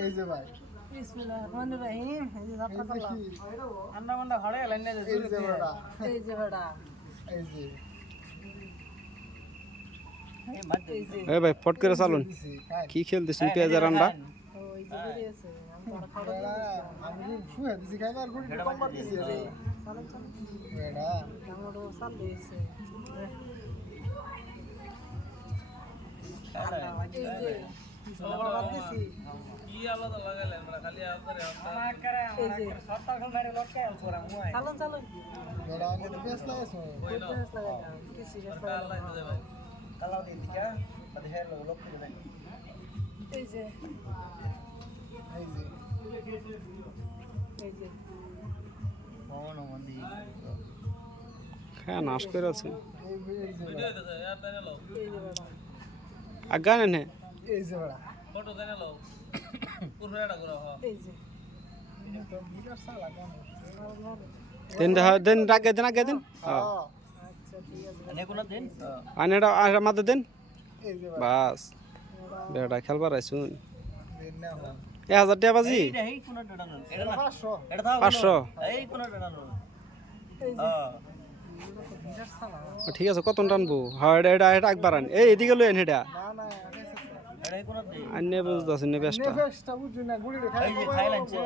এই যে ভাই বিসমিল্লাহিররহমানিররহিম এই যে যাত্রা করলাম আন্ডা মান্ডা ঘরে লাইন না এই যে বড়া এই যে বড়া এই যে এ ভাই ফট করে চালুন কি খেলতেছেন পেঁয়াজের আন্ডা ওই যে বেরিয়েছে আমরা খাওয়া আমি শুয়ে দিছি খাইবার গুড়ি কম মারতেছি চালু চালু বেড়া আমারও চাল দিয়েছে এই যে আমরা বাদ দিছি কি আলাদা লাগাইলেন আমরা খালি আলাদা আমার করে এই যে সত্তা খল মারে লটকে পুরা মুই চালু চালু বেড়া আগে তো বেশ লাগাইছো বেশ লাগাই কি সিরিয়াস লাগাই কালাও দিন দিকা তাহলে হের লোক লোক করে দেন এই যে এই যে এই যে কোন মন্দি হ্যাঁ নাশ করে আছেন এই যে ভিডিও দিতে यार দেনে লো এই যে বড়া আগা নেন এই যে বেড়া ফটো দেনে লো পুরো এটা করো হ্যাঁ এই যে তো বিরাট সালা কেন দেন আগে দেন হ্যাঁ আচ্ছা ঠিক আছে এনে কোন দিন আনেটা আর মাদে দেন এই যে বাস বেটা খেলবার আইছুন দিন না হয় 1000 টাকা বাজি এই কোন ডাডানো এটা না 500 এটা দাও 500 এই কোন ডাডানো এই যে হ্যাঁ বিরাট সালা ঠিক আছে কত টানবো হ্যাঁ এটা একবার আন এই এদিকে লই আন এটা না না এটা কোন দিন আন্নে বুঝতাছেন না বেশটা নেফেসটা বুঝুন না গুড়ি খাই এই যে খাইলানছে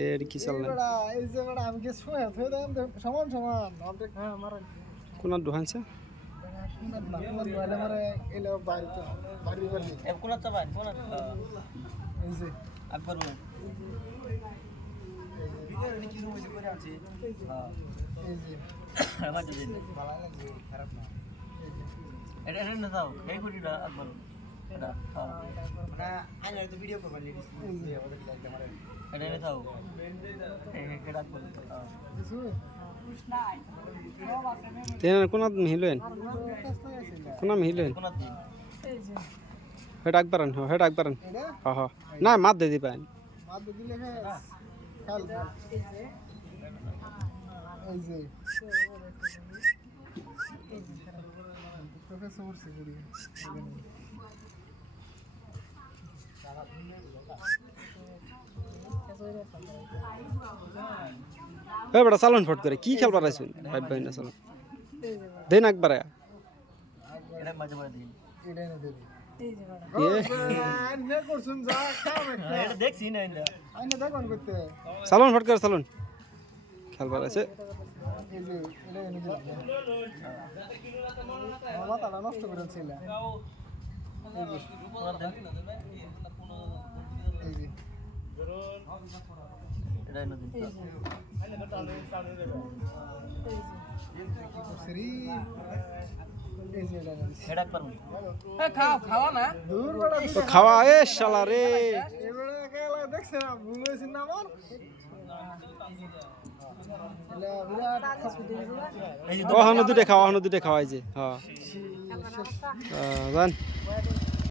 এর কি চালনা বেড়া এই যে বেড়া আমি কি শুয়ে থই দাম সমান সমান আমরা হ্যাঁ মারা কোন দোহানছে মানে এলো বাড়ি তো বাড়ি বাড়ি এ কোন চাবান কোন এই যে আকবর বলেন ভিডিও কি রুমে করে আছে হ্যাঁ এই যে আমার দিন ভালো লাগছে খারাপ না এটা এটা না দাও এই গুড়িটা আকবর এটা হ্যাঁ না আইনা তো ভিডিও করব লিডিস এই যে ওদের লাগতে মারে এটা এনে দাও এই এটা আকবর হ্যাঁ কিছু তেন কোন মিহিলেন কোন মিহিলেন কোন দিন এই যে হেড একবার আন হেড একবার আন এটা হ্যাঁ হ্যাঁ না মাত দে দিবেন মাদ দিলে খাল এই যে প্রফেসর সিগুড়ি এ বেটা চালন ফট করে কি খেলবার আইছুন ভাই ভাই না চালন দেন একবার এটা মাঝে মাঝে দিন এটা এনে দেবি এই যে বড়া আইনা করছুন যা কাম একটা এটা দেখছি না এটা আইনা দেখুন করতে চালন ফট করে চালন খেলবার আছে এই যে এটা এনে দিলাম আমার মাথাটা নষ্ট করে ছিল এই যে কোন দিন এই যে এটা এনে দিন সরি এই যে এটা এটা আকবর এ খাও খাওয়া না দূর বড় তো খাওয়া এ শালা রে এবারে একালা দেখছ না ভুল হইছে না আমার এলা বিরাট এই যে ওখানে দুটো খাওয়া এই যে হ্যাঁ জান